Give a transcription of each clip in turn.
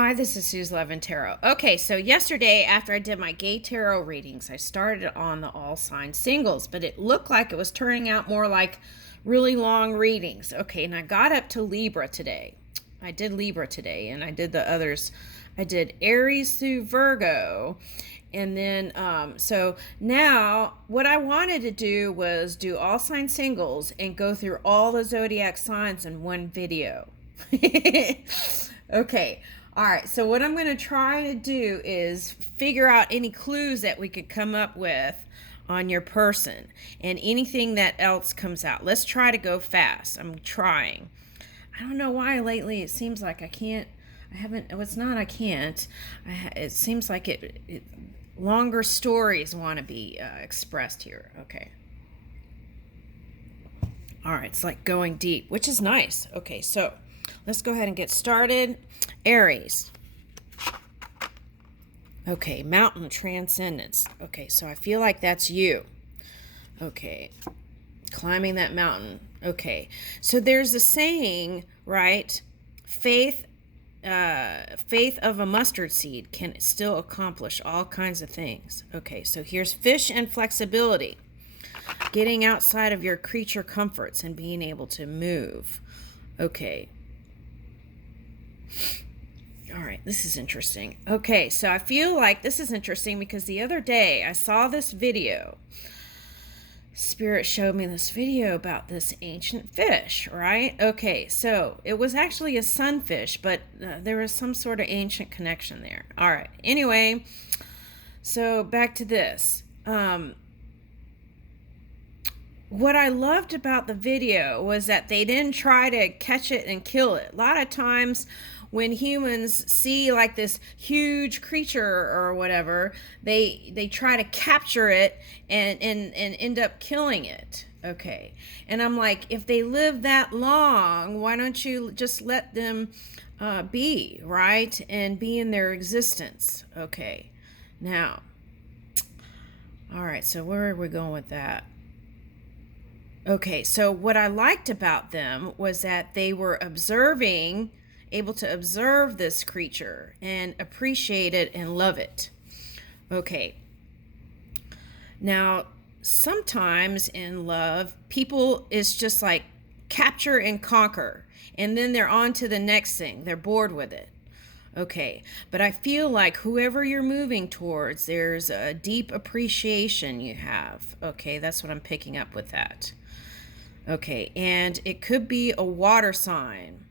Hi, this is Suze Levin Tarot. Okay, so yesterday after I did my gay tarot readings, I started on the all sign singles, but it looked like it was turning out more like really long readings. Okay, and I got up to Libra today. I did Libra today, and I did the others. I did Aries through Virgo. And then, so now what I wanted to do was do all sign singles and go through all the zodiac signs in one video. Okay. All right. So what I'm going to try to do is figure out any clues that we could come up with on your person and anything that else comes out. Let's try to go fast. I'm trying. I don't know why lately it seems like I can't. I haven't. Oh, it's not. I can't. It seems like longer stories want to be expressed here. Okay. All right. It's like going deep, which is nice. Okay. So let's go ahead and get started. Aries. Okay, mountain transcendence. Okay, so I feel like that's you. Okay, climbing that mountain. Okay, so there's a saying, right? Faith of a mustard seed can still accomplish all kinds of things. Okay, so here's fish and flexibility. Getting outside of your creature comforts and being able to move. Okay. All right, this is interesting. Okay, so I feel like this is interesting because the other day I saw this video. Spirit showed me this video about this ancient fish, right? Okay, so it was actually a sunfish, but there was some sort of ancient connection there. All right, anyway, so back to this. What I loved about the video was that they didn't try to catch it and kill it. A lot of times when humans see like this huge creature or whatever, they try to capture it and end up killing it. Okay. And I'm like, if they live that long, why don't you just let them be, right? And be in their existence. Okay. Now, all right, so where are we going with that? Okay, so what I liked about them was that they were able to observe this creature and appreciate it and love it. Okay. Now, sometimes in love, people is just like capture and conquer, and then they're on to the next thing. They're bored with it. Okay, but I feel like whoever you're moving towards, there's a deep appreciation you have. Okay, that's what I'm picking up with that. Okay, and it could be a water sign,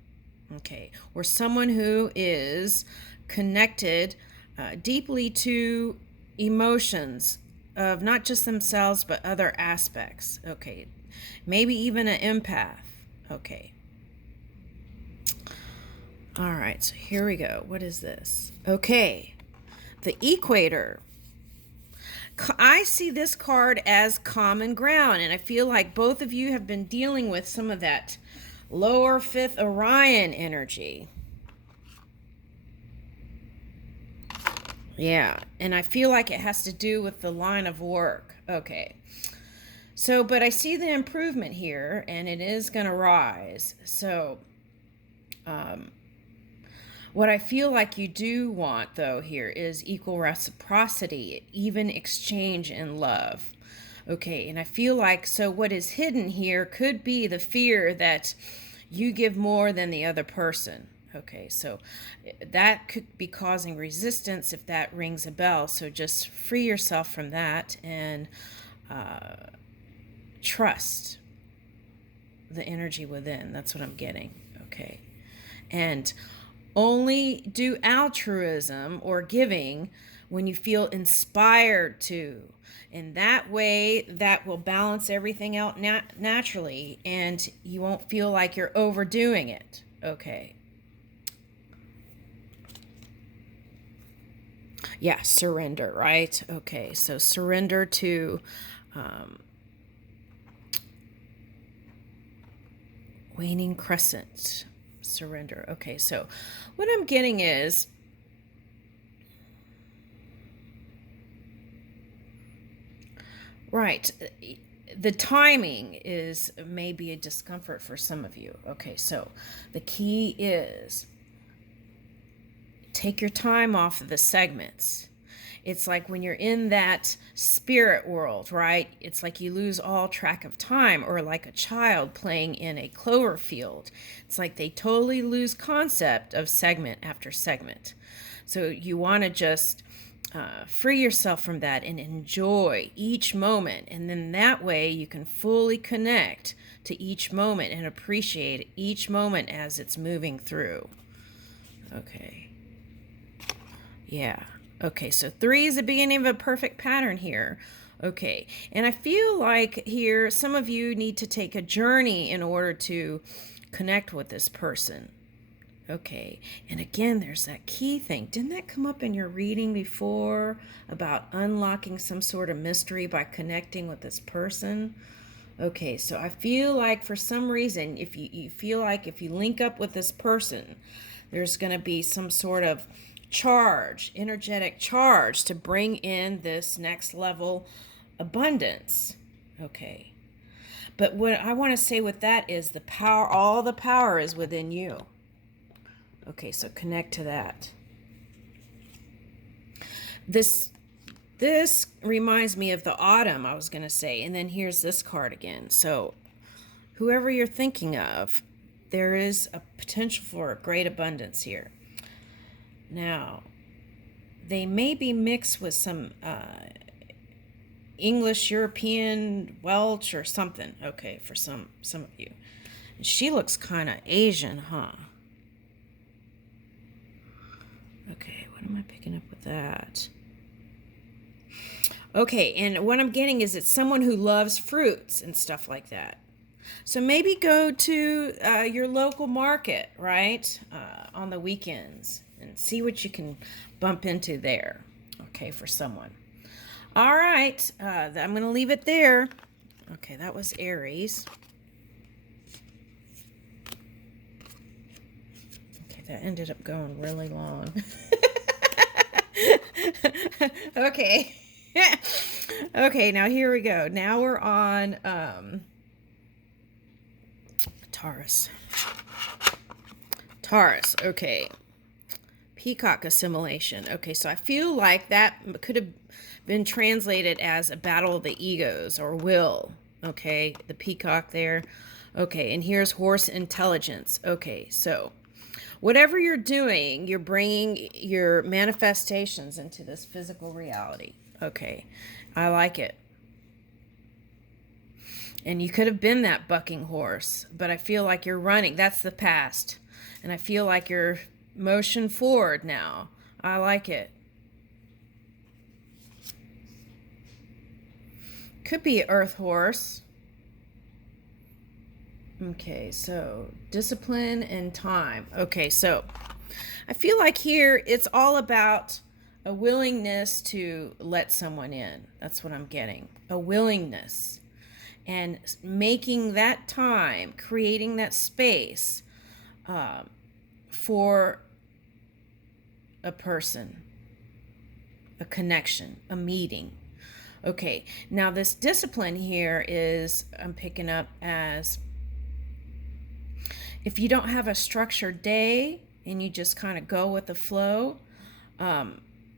okay, or someone who is connected deeply to emotions of not just themselves but other aspects. Okay, maybe even an empath. Okay. All right, so here we go. What is this? Okay, the equator. I see this card as common ground, and I feel like both of you have been dealing with some of that lower fifth Orion energy. Yeah, and I feel like it has to do with the line of work. Okay. So, but I see the improvement here, and it is going to rise. So, what I feel like you do want, though, here is equal reciprocity, even exchange in love. Okay, and I feel like, so what is hidden here could be the fear that you give more than the other person. Okay, so that could be causing resistance if that rings a bell. So just free yourself from that and trust the energy within. That's what I'm getting. Okay, and only do altruism or giving when you feel inspired to. And that way, that will balance everything out naturally, and you won't feel like you're overdoing it. Okay. Yeah, surrender, right? Okay, so surrender to waning crescent. Surrender. Okay, so what I'm getting is right, the timing is maybe a discomfort for some of you. Okay, so the key is take your time off of the segments. It's like when you're in that spirit world, right? It's like you lose all track of time, or like a child playing in a clover field. It's like they totally lose concept of segment after segment. So you want to just free yourself from that and enjoy each moment. And then that way you can fully connect to each moment and appreciate each moment as it's moving through. Okay. Yeah. Okay, so 3 is the beginning of a perfect pattern here. Okay, and I feel like here some of you need to take a journey in order to connect with this person. Okay, and again, there's that key thing. Didn't that come up in your reading before about unlocking some sort of mystery by connecting with this person? Okay, so I feel like for some reason, if you feel like if you link up with this person, there's going to be some sort of charge, energetic charge to bring in this next level abundance. Okay. But what I want to say with that is the power, all the power is within you. Okay, so connect to that. This reminds me of the autumn, I was going to say, and then here's this card again. So whoever you're thinking of, there is a potential for a great abundance here. Now, they may be mixed with some English, European, Welsh, or something. Okay, for some of you. And she looks kind of Asian, huh? Okay, what am I picking up with that? Okay, and what I'm getting is it's someone who loves fruits and stuff like that. So maybe go to your local market, right, on the weekends and see what you can bump into there, okay, for someone. All right, I'm going to leave it there. Okay, that was Aries. Okay, that ended up going really long. Okay. Okay, now here we go. Now we're on Taurus. Taurus, okay. Peacock assimilation. Okay, so I feel like that could have been translated as a battle of the egos or will. Okay, the peacock there. Okay, and here's horse intelligence. Okay, so whatever you're doing, you're bringing your manifestations into this physical reality. Okay, I like it. And you could have been that bucking horse, but I feel like you're running. That's the past. And I feel like you're motion forward now. I like it. Could be earth horse. Okay, so discipline and time. Okay, so I feel like here it's all about a willingness to let someone in. That's what I'm getting. A willingness. And making that time, creating that space for a person, a connection, a meeting. Okay, now this discipline here is, I'm picking up as, if you don't have a structured day and you just kind of go with the flow,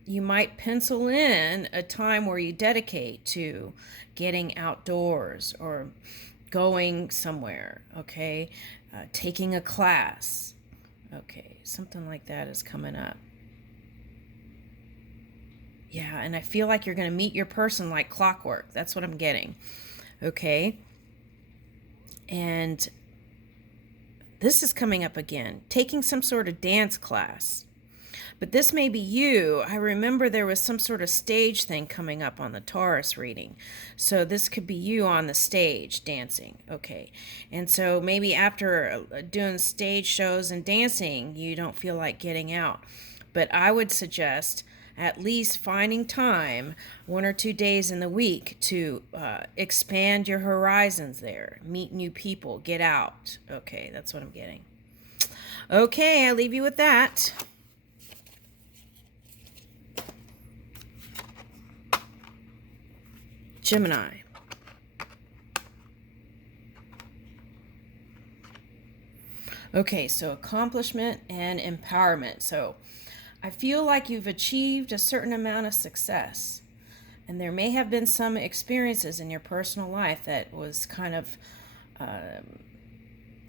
you might pencil in a time where you dedicate to getting outdoors or going somewhere, okay? Taking a class. Okay, something like that is coming up. Yeah, and I feel like you're going to meet your person like clockwork. That's what I'm getting. Okay? And this is coming up again. Taking some sort of dance class. But this may be you. I remember there was some sort of stage thing coming up on the Taurus reading. So this could be you on the stage dancing. Okay. And so maybe after doing stage shows and dancing, you don't feel like getting out. But I would suggest at least finding time 1 or 2 days in the week to expand your horizons there. Meet new people. Get out. Okay, that's what I'm getting. Okay, I'll leave you with that. Gemini. Okay, so accomplishment and empowerment. So I feel like you've achieved a certain amount of success. And there may have been some experiences in your personal life that was kind of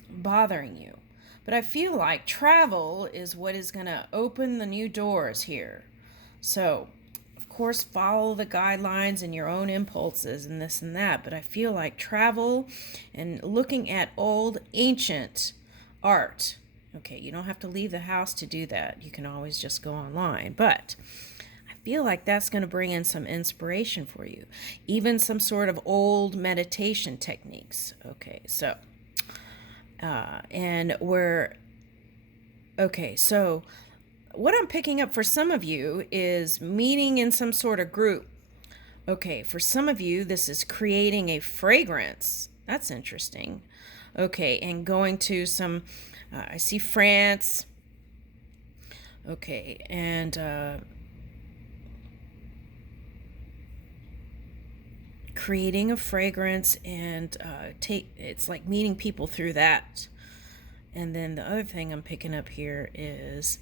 bothering you. But I feel like travel is what is going to open the new doors here. So, of course, follow the guidelines and your own impulses and this and that. But I feel like travel and looking at old, ancient art. Okay, you don't have to leave the house to do that. You can always just go online. But I feel like that's going to bring in some inspiration for you. Even some sort of old meditation techniques. Okay, so so what I'm picking up for some of you is meeting in some sort of group. Okay, for some of you, this is creating a fragrance. That's interesting. Okay, and going to some, I see France. Okay, and creating a fragrance and it's like meeting people through that. And then the other thing I'm picking up here is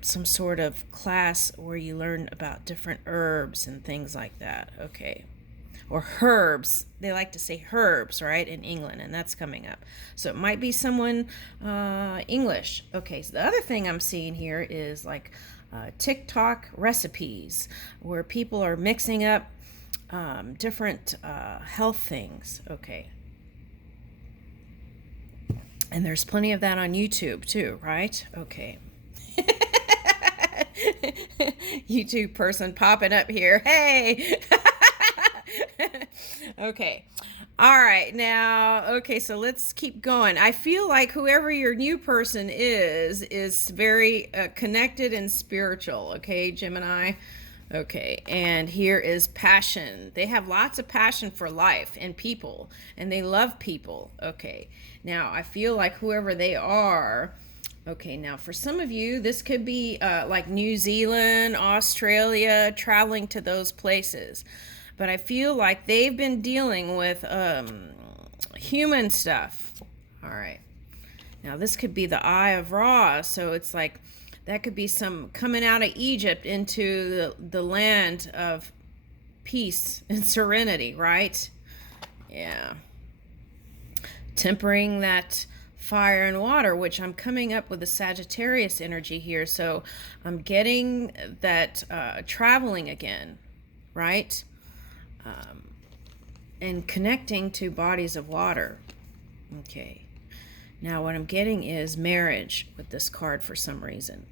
some sort of class where you learn about different herbs and things like that. Okay. Or herbs. They like to say herbs, right, in England, and that's coming up. So it might be someone English. Okay, so the other thing I'm seeing here is like TikTok recipes where people are mixing up different health things. Okay. And there's plenty of that on YouTube too, right? Okay. YouTube person popping up here. Hey! Okay. All right. Now, okay, so let's keep going. I feel like whoever your new person is very connected and spiritual. Okay, Gemini. Okay, and here is passion. They have lots of passion for life and people, and they love people. Okay, now I feel like whoever they are, okay, now for some of you, this could be like New Zealand, Australia, traveling to those places. But I feel like they've been dealing with human stuff. All right, now this could be the Eye of Ra, so it's like that could be some coming out of Egypt into the land of peace and serenity, right? Yeah. Tempering that fire and water, which I'm coming up with a Sagittarius energy here. So I'm getting that traveling again, right? And connecting to bodies of water. Okay. Now what I'm getting is marriage with this card for some reason.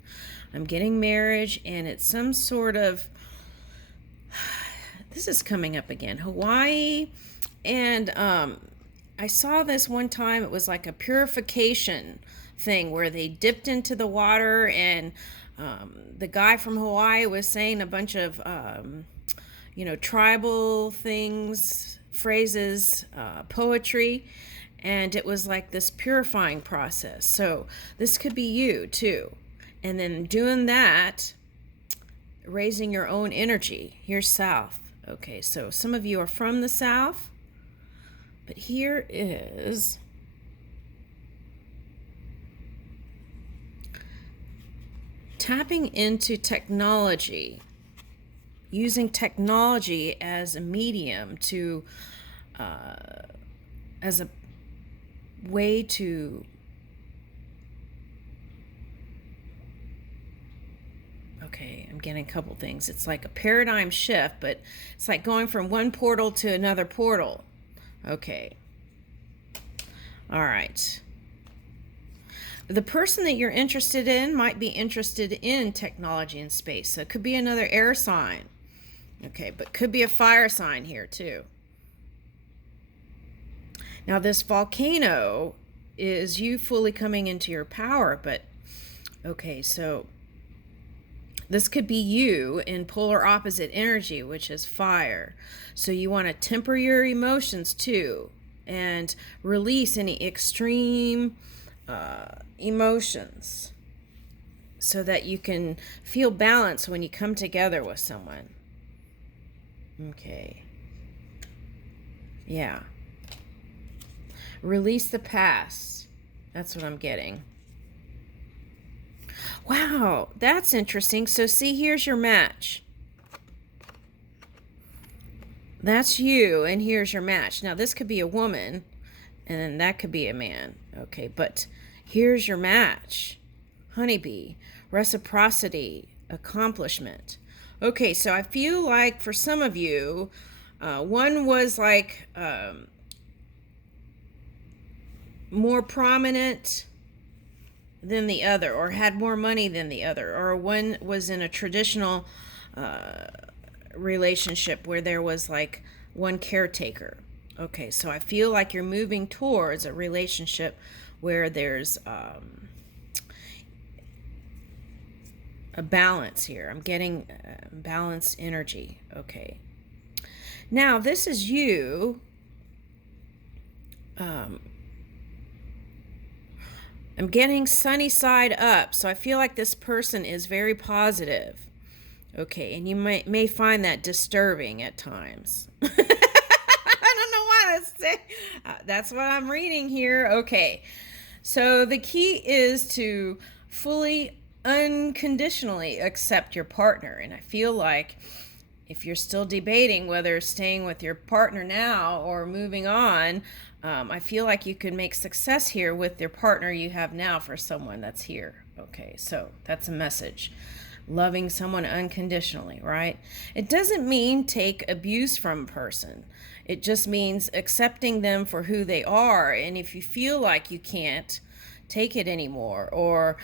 I'm getting marriage, and it's some sort of, this is coming up again, Hawaii. And I saw this one time. It was like a purification thing where they dipped into the water, and the guy from Hawaii was saying a bunch of tribal things, phrases, poetry, and it was like this purifying process. So this could be you too. And then doing that, raising your own energy. Here's South. Okay, so some of you are from the South, but here is tapping into technology. Using technology as a medium to, as a way to okay, I'm getting a couple things. It's like a paradigm shift, but it's like going from one portal to another portal. Okay. All right. The person that you're interested in might be interested in technology and space. So it could be another air sign. Okay, but could be a fire sign here too. Now this volcano is you fully coming into your power, but okay, so this could be you in polar opposite energy, which is fire. So you want to temper your emotions too and release any extreme emotions so that you can feel balance when you come together with someone. Okay. Yeah. Release the past. That's what I'm getting. Wow, that's interesting. So see, here's your match. That's you, and here's your match. Now, this could be a woman, and then that could be a man. Okay, but here's your match. Honeybee, reciprocity, accomplishment. Okay, so I feel like for some of you, one was like more prominent than the other, or had more money than the other, or one was in a traditional relationship where there was like one caretaker. Okay, so I feel like you're moving towards a relationship where there's a balance here. I'm getting balanced energy. Okay. Now, this is you. I'm getting sunny side up. So I feel like this person is very positive. Okay, and you may find that disturbing at times. I don't know what to say. That's what I'm reading here. Okay, so the key is to fully, unconditionally accept your partner. And I feel like if you're still debating whether staying with your partner now or moving on, I feel like you could make success here with your partner you have now for someone that's here. Okay, so that's a message. Loving someone unconditionally, right? It doesn't mean take abuse from a person. It just means accepting them for who they are. And if you feel like you can't take it anymore, or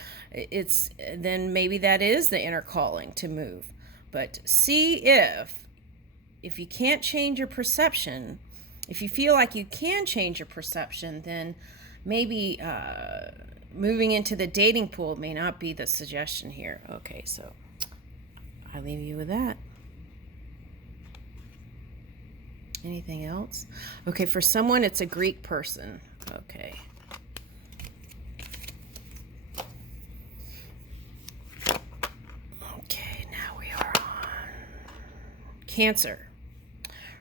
then maybe that is the inner calling to move. But see if you can't change your perception, if you feel like you can change your perception, then maybe moving into the dating pool may not be the suggestion here. Okay, so I leave you with that. Anything else? Okay, for someone, it's a Greek person. Okay. Okay, now we are on Cancer.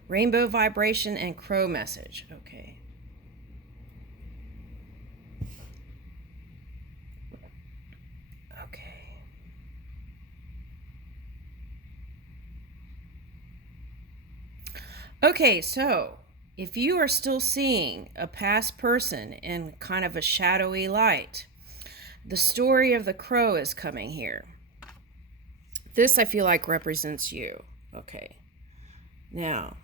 Rainbow vibration and crow message. Okay. Okay, so if you are still seeing a past person in kind of a shadowy light, the story of the crow is coming here. This, I feel like, represents you. Okay. Now,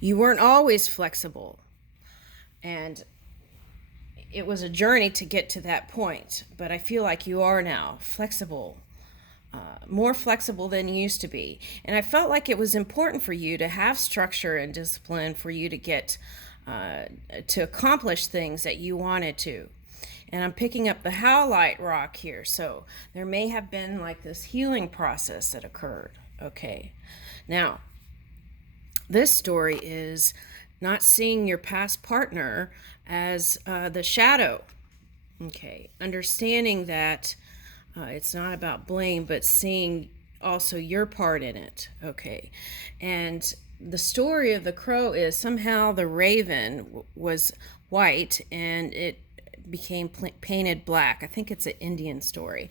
you weren't always flexible, and it was a journey to get to that point, but I feel like you are now flexible. More flexible than you used to be. And I felt like it was important for you to have structure and discipline for you to get to accomplish things that you wanted to. And I'm picking up the howlite rock here, so there may have been like this healing process that occurred. Okay, now this story is not seeing your past partner as the shadow. Okay, understanding that it's not about blame, but seeing also your part in it. Okay. And the story of the crow is somehow the raven was white and it became painted black. I think it's an Indian story.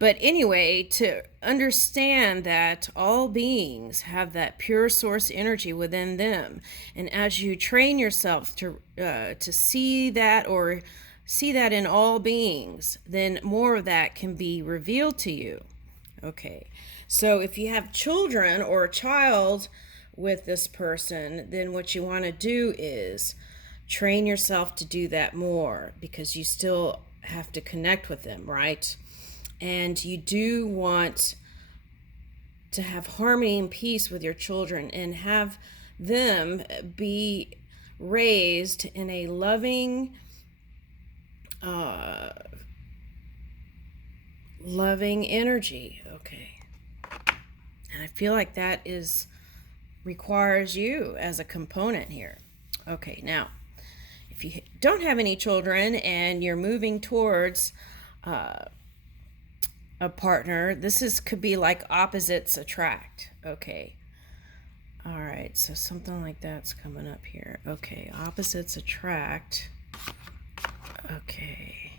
But anyway, to understand that all beings have that pure source energy within them. And as you train yourself to see that, or see that in all beings, then more of that can be revealed to you. Okay, so if you have children or a child with this person, then what you want to do is train yourself to do that more, because you still have to connect with them, right? And you do want to have harmony and peace with your children and have them be raised in a loving energy. Okay. And I feel like that requires you as a component here. Okay, now if you don't have any children and you're moving towards a partner, could be like opposites attract. Okay. All right, so something like that's coming up here. Okay, opposites attract. Okay.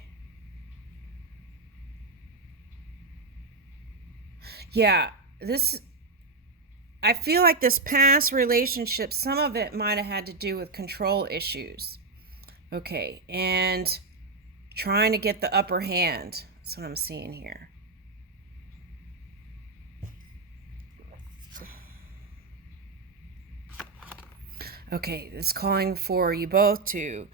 Yeah, I feel like this past relationship, some of it might have had to do with control issues. Okay, and trying to get the upper hand. That's what I'm seeing here. Okay, it's calling for you both to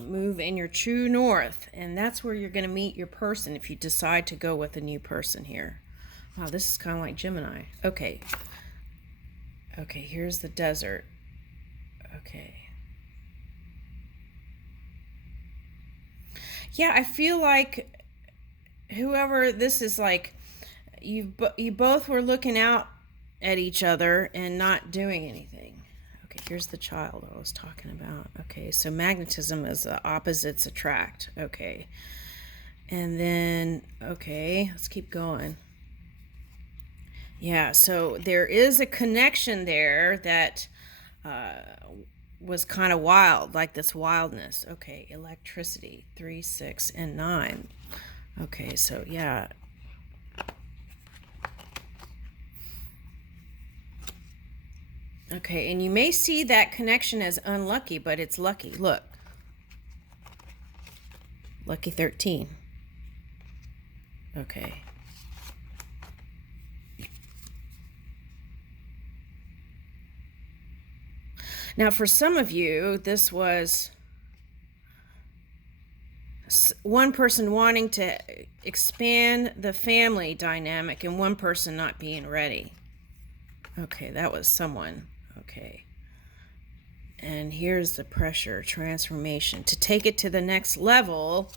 move in your true north, and that's where you're going to meet your person if you decide to go with a new person here. Wow, this is kind of like Gemini. Okay. Okay, here's the desert. Okay. Yeah, I feel like whoever this is, like, you both were looking out at each other and not doing anything. Okay, here's the child I was talking about. Okay, so magnetism is the opposites attract. Okay. And then, okay, let's keep going. Yeah, so there is a connection there that was kind of wild, like this wildness. Okay, electricity, 3, 6, and 9. Okay, so yeah. Okay, and you may see that connection as unlucky, but it's lucky. Look. Lucky 13. Okay. Now, for some of you, this was one person wanting to expand the family dynamic and one person not being ready. Okay, that was someone. Okay. And here's the pressure, transformation. To take it to the next level.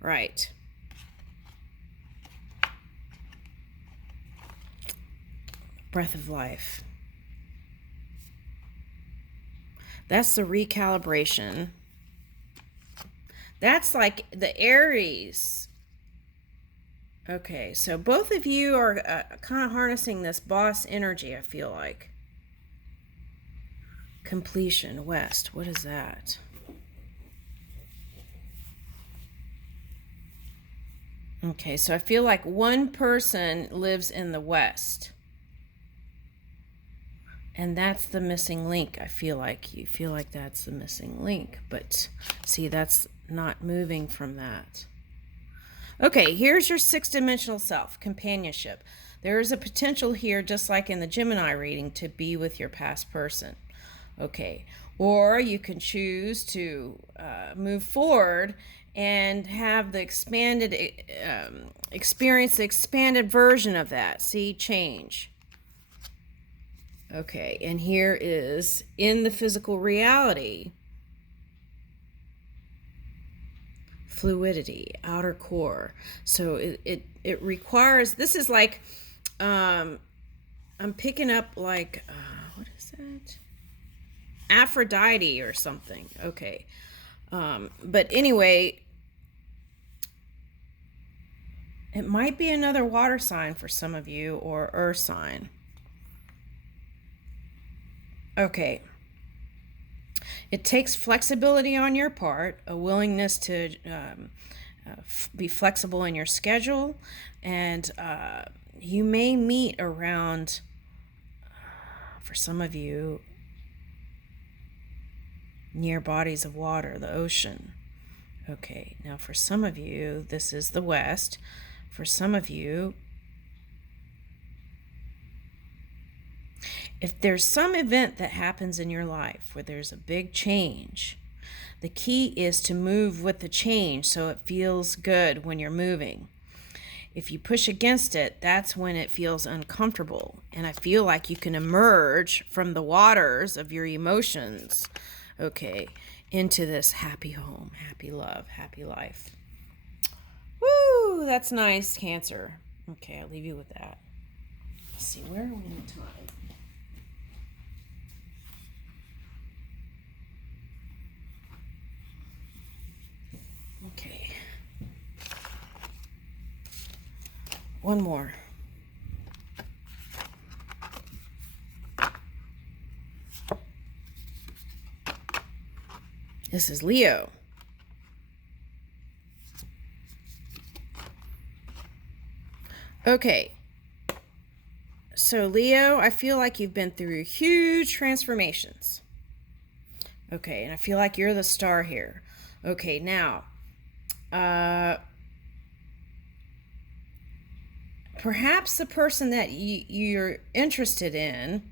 Right. Breath of life. That's the recalibration. That's like the Aries. Okay, so both of you are kind of harnessing this boss energy, I feel like. Completion, west. What is that? Okay, so I feel like one person lives in the west. And that's the missing link. I feel like you feel like that's the missing link. But see, that's not moving from that. Okay, here's your 6-dimensional self, companionship. There is a potential here, just like in the Gemini reading, to be with your past person. Okay, or you can choose to move forward and have the expanded experience, the expanded version of that. See, change. Okay, and here is in the physical reality, fluidity, outer core. So it requires, this is like, I'm picking up like, what is that? Aphrodite or something. Okay. But anyway, it might be another water sign for some of you, or earth sign. Okay. It takes flexibility on your part, a willingness to be flexible in your schedule, and you may meet around, for some of you, near bodies of water, the ocean. Okay, now for some of you, this is the west. For some of you, if there's some event that happens in your life where there's a big change, the key is to move with the change so it feels good when you're moving. If you push against it, that's when it feels uncomfortable. And I feel like you can emerge from the waters of your emotions, okay, into this happy home, happy love, happy life. Woo, that's nice, Cancer. Okay, I'll leave you with that. Let's see, where are we in time? Okay. One more. This is Leo. Okay. So, Leo, I feel like you've been through huge transformations. Okay, and I feel like you're the star here. Okay, now, uh, perhaps the person that you're interested in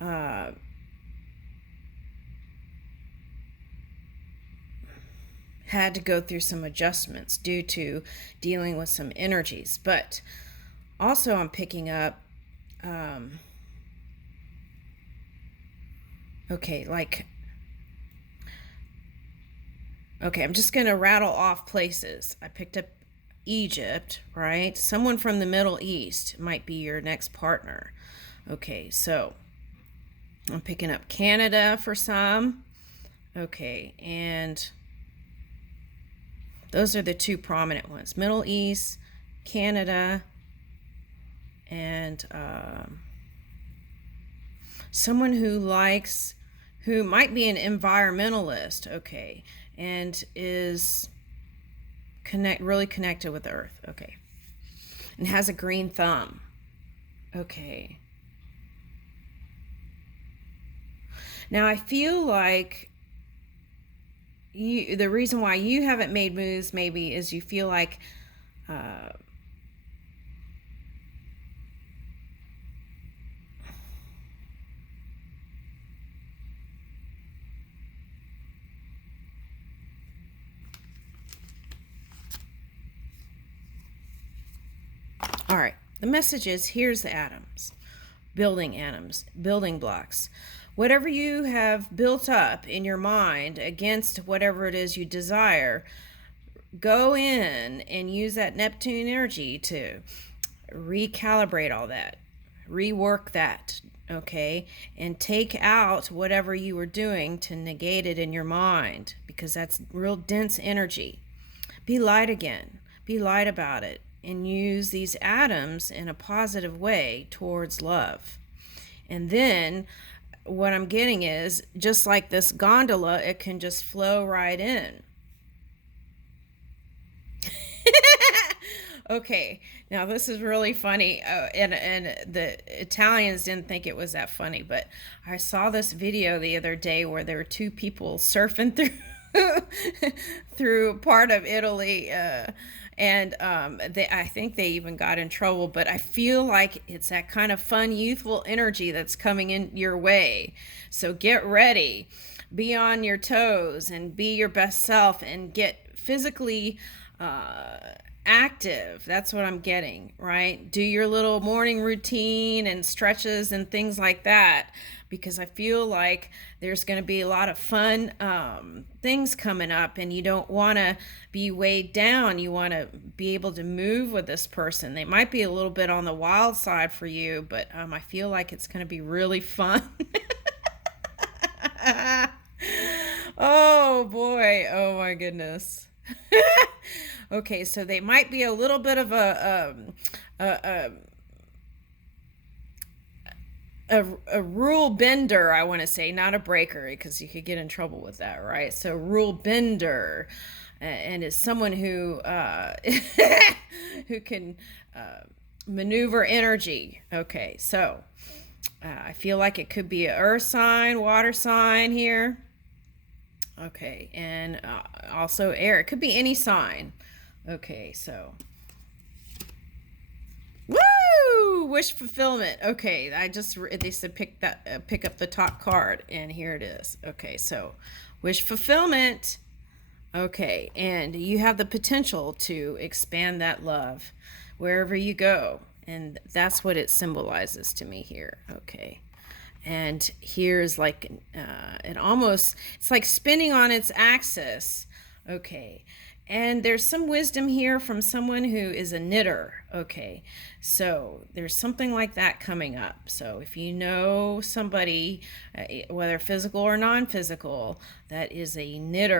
uh, had to go through some adjustments due to dealing with some energies. But also, I'm picking up, um, okay, like, okay, I'm just going to rattle off places. I picked up Egypt, right? Someone from the Middle East might be your next partner. Okay, so I'm picking up Canada for some. Okay, and those are the two prominent ones: Middle East, Canada, and someone who might be an environmentalist. Okay, and is really connected with Earth. Okay, and has a green thumb. Okay. Now I feel like the reason why you haven't made moves maybe is you feel like uh, all right, the message is here's the atoms, building blocks. Whatever you have built up in your mind against whatever it is you desire, go in and use that Neptune energy to recalibrate all that, rework that, okay? And take out whatever you were doing to negate it in your mind, because that's real dense energy. Be light again. Be light about it and use these atoms in a positive way towards love. And then what I'm getting is just like this gondola, it can just flow right in. Okay, now this is really funny, and the Italians didn't think it was that funny, but I saw this video the other day where there were two people surfing through through part of Italy, and I think they even got in trouble. But I feel like it's that kind of fun, youthful energy that's coming in your way. So get ready, be on your toes, and be your best self, and get physically active. That's what I'm getting, right? Do your little morning routine and stretches and things like that, because I feel like there's going to be a lot of fun things coming up, and you don't want to be weighed down. You want to be able to move with this person. They might be a little bit on the wild side for you, but I feel like it's going to be really fun. Oh boy, oh my goodness. Okay, so they might be a little bit of a rule bender, I want to say, not a breaker, because you could get in trouble with that, right? So rule bender, and is someone who who can maneuver energy. Okay, so I feel like it could be an earth sign, water sign here. Okay, and also air. It could be any sign. Okay, so. Woo! Wish fulfillment. Okay, they said pick up the top card, and here it is. Okay, so wish fulfillment. Okay, and you have the potential to expand that love wherever you go, and that's what it symbolizes to me here. Okay. And here's like it's like spinning on its axis. Okay, and there's some wisdom here from someone who is a knitter. Okay, so there's something like that coming up. So if you know somebody, whether physical or non-physical, that is a knitter,